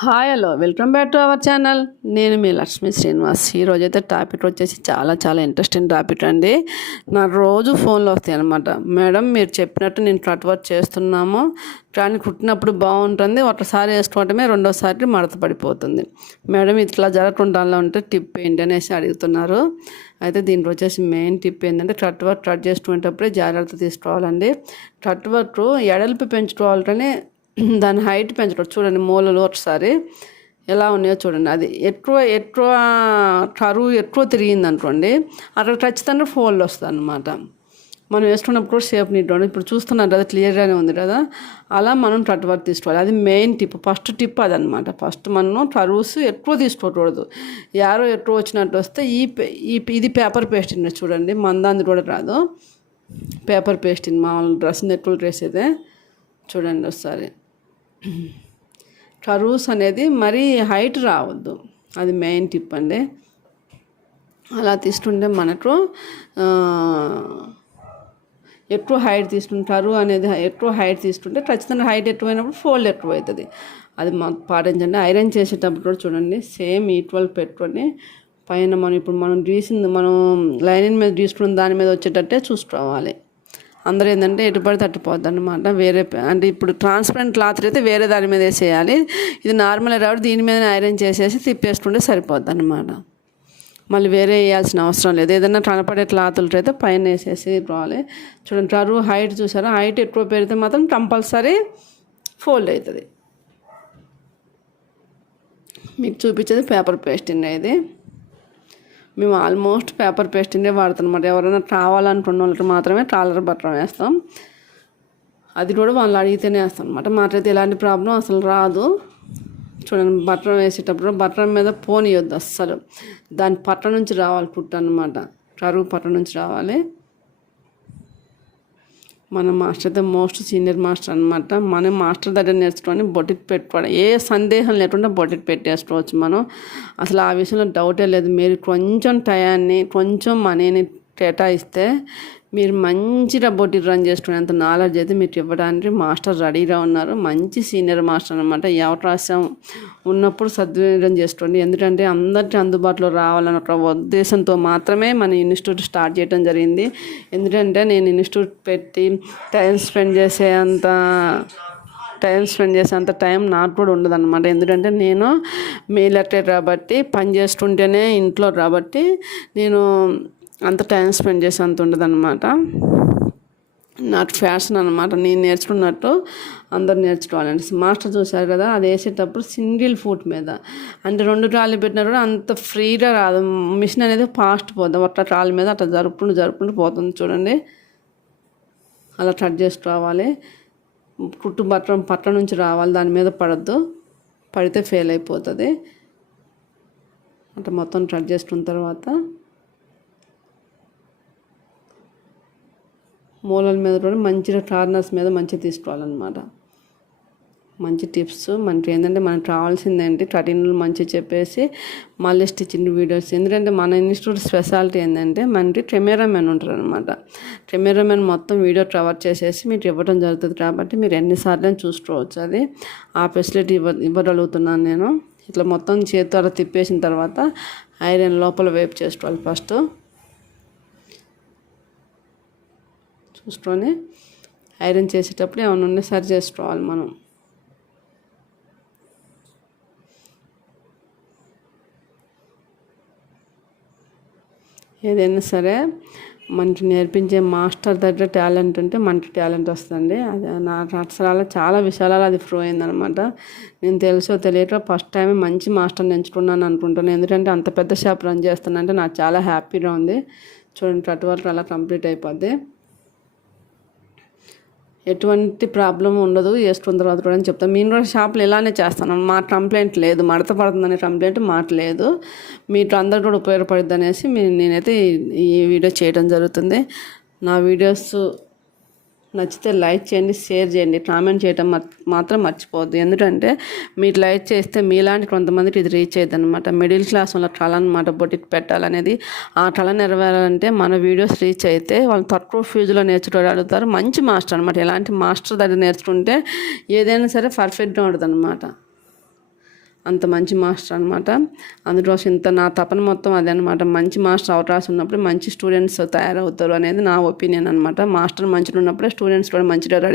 Hi hello welcome back to our channel నేను మీ లక్ష్మీ శ్రీనివాస్. ఈరోజైతే అయితే టాపిక్ వచ్చేసి చాలా చాలా ఇంట్రెస్టింగ్ టాపిక్ అండి. నా రోజు ఫోన్లో వస్తాయి అనమాట మేడం మీరు చెప్పినట్టు నేను కట్ వర్క్ చేస్తున్నాము. కానీ కుట్టినప్పుడు బాగుంటుంది. ఒకసారి వేసుకోవటమే రెండోసారి మడత పడిపోతుంది. మేడం ఇట్లా జరగకుండా ఉంటే టిప్ ఏంటి అనేసి అడుగుతున్నారు. అయితే దీంట్లో వచ్చేసి మెయిన్ టిప్ ఏంటంటే కట్ వర్క్ కట్ చేసుకునేటప్పుడే జాగ్రత్త తీసుకోవాలండి. కట్ వర్క్ ఎడల్పి పెంచుకోవాలంటే దాని హైట్ పెంచడం. చూడండి మూలలు ఒకసారి ఎలా ఉన్నాయో చూడండి. అది ఎక్కువ ఎక్కువ కరువు ఎక్కువ తిరిగింది అనుకోండి అక్కడ ఖచ్చితంగా ఫోల్డ్ వస్తుంది అనమాట మనం వేసుకున్నప్పుడు కూడా షేప్ నీట్ ఇప్పుడు చూస్తున్నాను కదా క్లియర్గానే ఉంది కదా అలా మనం కట్ వర్క్ తీసుకోవాలి. అది మెయిన్ టిప్ ఫస్ట్ టిప్ అదనమాట ఫస్ట్ మనం కరువుస్ ఎక్కువ తీసుకోకూడదు. యారో ఎక్కువ వచ్చినట్టు వస్తే ఈ ఈ ఇది పేపర్ పేస్టింగ్ చూడండి. మందాంది కూడా రాదు. పేపర్ పేస్ట్ మామూలు డ్రెస్ ఎక్కువ డ్రెస్ అయితే చూడండి ఒకసారి. కరూస్ అనేది మరీ హైట్ రావద్దు. అది మెయిన్ టిప్ అండి. అలా తీసుకుంటే మనకు ఎక్కువ హైట్ తీసుకుంటారు అనేది ఎక్కువ హైట్ తీసుకుంటే ఖచ్చితంగా హైట్ ఎక్కువైనప్పుడు ఫోల్డ్ ఎక్కువ అవుతుంది అది మాకు పాటించండి. ఐరన్ చేసేటప్పుడు కూడా చూడండి. సేమ్ ఈక్వల్ పెట్టుకొని పైన మనం ఇప్పుడు మనం గీసింది మనం లైనింగ్ మీద తీసుకున్న దాని మీద వచ్చేటట్టే చూసుకోవాలి. అందరూ ఏంటంటే ఎటుపడి తట్టుపోద్ది అనమాట వేరే అంటే ఇప్పుడు ట్రాన్స్పరెంట్ క్లాత్ అయితే వేరే దాని మీద వేసేయాలి. ఇది నార్మల్ రావడం దీని మీద ఐరన్ చేసేసి తిప్పేసుకుంటే సరిపోద్ది అనమాట మళ్ళీ వేరే వేయాల్సిన అవసరం లేదు. ఏదైనా కనపడే క్లాతులతో అయితే పైన వేసేసి రావాలి. చూడండి కరువు హైట్ చూసారా? హైట్ ఎక్కువ పెరిగితే మాత్రం కంపల్సరీ ఫోల్డ్ అవుతుంది. మీకు చూపించేది పేపర్ పేస్టింగ్ ఇది. మేము ఆల్మోస్ట్ పేపర్ పేస్టింగే వాడతాం ఎవరైనా కావాలనుకున్న వాళ్ళకి మాత్రమే కాలర్ బట్టం వేస్తాం. అది కూడా వాళ్ళు అడిగితేనే వేస్తాం అనమాట మాకైతే ఎలాంటి ప్రాబ్లం అసలు రాదు. చూడండి బట్టం వేసేటప్పుడు బట్టం మీద పోనీయొద్దు అస్సలు. దాని పట్ట నుంచి రావాలి పుట్ట అనమాట కరువు పట్ట నుంచి రావాలి. మన మాస్టర్ అయితే మోస్ట్ సీనియర్ మాస్టర్ అనమాట మనం మాస్టర్ దగ్గర నేర్చుకొని బొటిక్ పెట్టుకోవడం ఏ సందేహం లేకుండా బొటిక్ పెట్టేసుకోవచ్చు మనం. అసలు ఆ విషయంలో డౌటే లేదు. మీరు కొంచెం టయాన్ని కొంచెం మనీని కేటాయిస్తే మీరు మంచి రబోటి రన్ చేసుకునేంత నాలెడ్జ్ అయితే మీరు ఇవ్వడానికి మాస్టర్ రెడీగా ఉన్నారు. మంచి సీనియర్ మాస్టర్ అనమాట ఎవరు రాసాం ఉన్నప్పుడు సద్వినియోగం చేసుకోండి. ఎందుకంటే అందరికీ అందుబాటులో రావాలని ఒక ఉద్దేశంతో మాత్రమే మన ఇన్స్టిట్యూట్ స్టార్ట్ చేయడం జరిగింది. ఎందుకంటే నేను ఇన్స్టిట్యూట్ పెట్టి టైం స్పెండ్ చేసే అంత టైం స్పెండ్ చేసేంత టైం నాకు కూడా ఉండదు అనమాట ఎందుకంటే నేను మేలట్టే కాబట్టి పని చేసుకుంటేనే ఇంట్లో కాబట్టి నేను అంత టైం స్పెండ్ చేసే అంత ఉండదన్నమాట. నాట్ ఫ్యాషన్ అనమాట నేను నేర్చుకున్నట్టు అందరు నేర్చుకోవాలండి మాస్టర్ చూశారు కదా అది వేసేటప్పుడు సింగిల్ ఫుట్ మీద. అంటే రెండు ట్రాలీ పెట్టినా కూడా అంత ఫ్రీగా రాదు. మిషన్ అనేది ఫాస్ట్ పోతుంది ఒక్క ట్రాలీ మీద అట్లా జరుపుకుంటూ జరుపుకుంటూ పోతుంది చూడండి. అలా కట్ చేసుకోవాలి కుట్టు బట్టం పట్ల నుంచి రావాలి. దాని మీద పడద్దు. పడితే ఫెయిల్ అయిపోతుంది. అట్లా మొత్తం కట్ చేసుకున్న తర్వాత మూలల మీద కూడా మంచిగా కార్నర్స్ మీద మంచిగా తీసుకోవాలన్నమాట. మంచి టిప్స్ మనకి ఏంటంటే మనకు కావాల్సింది ఏంటి కటింగ్లు మంచిగా చెప్పేసి మళ్ళీ స్టిచ్చింగ్ వీడియోస్. ఎందుకంటే మన ఇన్స్టిట్యూట్ స్పెషాలిటీ ఏంటంటే మనకి కెమెరామెన్ ఉంటారు అనమాట కెమెరామెన్ మొత్తం వీడియో కవర్ చేసేసి మీకు ఇవ్వడం జరుగుతుంది కాబట్టి మీరు ఎన్నిసార్లు చూసుకోవచ్చు. అది ఆ ఫెసిలిటీ ఇవ్వ ఇవ్వగలుగుతున్నాను నేను. ఇట్లా మొత్తం చేతితో తిప్పేసిన తర్వాత ఐరన్ లోపల వేపు చేసుకోవాలి ఫస్ట్. చూసుకొని ఐరన్ చేసేటప్పుడు ఏమైనా ఉన్నా సరి చేసుకోవాలి మనం. ఏదైనా సరే మనకి నేర్పించే మాస్టర్ దగ్గర టాలెంట్ ఉంటే మనకి టాలెంట్ వస్తుంది అది నా అసలు చాలా విషయాలలో అది ఫ్రో అయిందనమాట నేను తెలుసో తెలియక ఫస్ట్ టైం మంచి మాస్టర్ని ఎంచుకున్నాను అనుకుంటున్నాను. ఎందుకంటే అంత పెద్ద షాప్ రన్ చేస్తానంటే నాకు చాలా హ్యాపీగా ఉంది. చూడండి కట్ వరకు అలా కంప్లీట్ అయిపోద్ది. ఎటువంటి ప్రాబ్లం ఉండదు వేసుకున్న తర్వాత కూడా అని చెప్తాను. నేను కూడా షాప్లో ఇలానే చేస్తాను. మా కంప్లైంట్ లేదు. మడత పడుతుందనే కంప్లైంట్ మాట లేదు. మీకు అందరు కూడా ఉపయోగపడుద్ది అనేసి నేనైతే ఈ వీడియో చేయడం జరుగుతుంది. నా వీడియోస్ నచ్చితే లైక్ చేయండి షేర్ చేయండి కామెంట్ చేయడం మాత్రం మర్చిపోవద్దు. ఎందుకంటే మీరు లైక్ చేస్తే మీలాంటి కొంతమందికి ఇది రీచ్ అయ్యింది అనమాట మిడిల్ క్లాస్ వాళ్ళ కళ అనమాట బొటిక్ పెట్టాలనేది. ఆ కళ నెరవేరాలంటే మన వీడియోస్ రీచ్ అయితే వాళ్ళు తక్కువ ఫీజులో నేర్చుకోగలుగుతారు అడుగుతారు. మంచి మాస్టర్ అనమాట ఎలాంటి మాస్టర్ దగ్గర నేర్చుకుంటే ఏదైనా సరే పర్ఫెక్ట్గా ఉంటుంది అనమాట అంత మంచి మాస్టర్ అనమాట అందుకోసం ఇంత నా తపన మొత్తం అదే అనమాట మంచి మాస్టర్ అవకాశం ఉన్నప్పుడు మంచి స్టూడెంట్స్ తయారవుతారు అనేది నా ఒపీనియన్ అనమాట మాస్టర్ మంచిగా ఉన్నప్పుడే స్టూడెంట్స్ కూడా మంచిగా రెడీ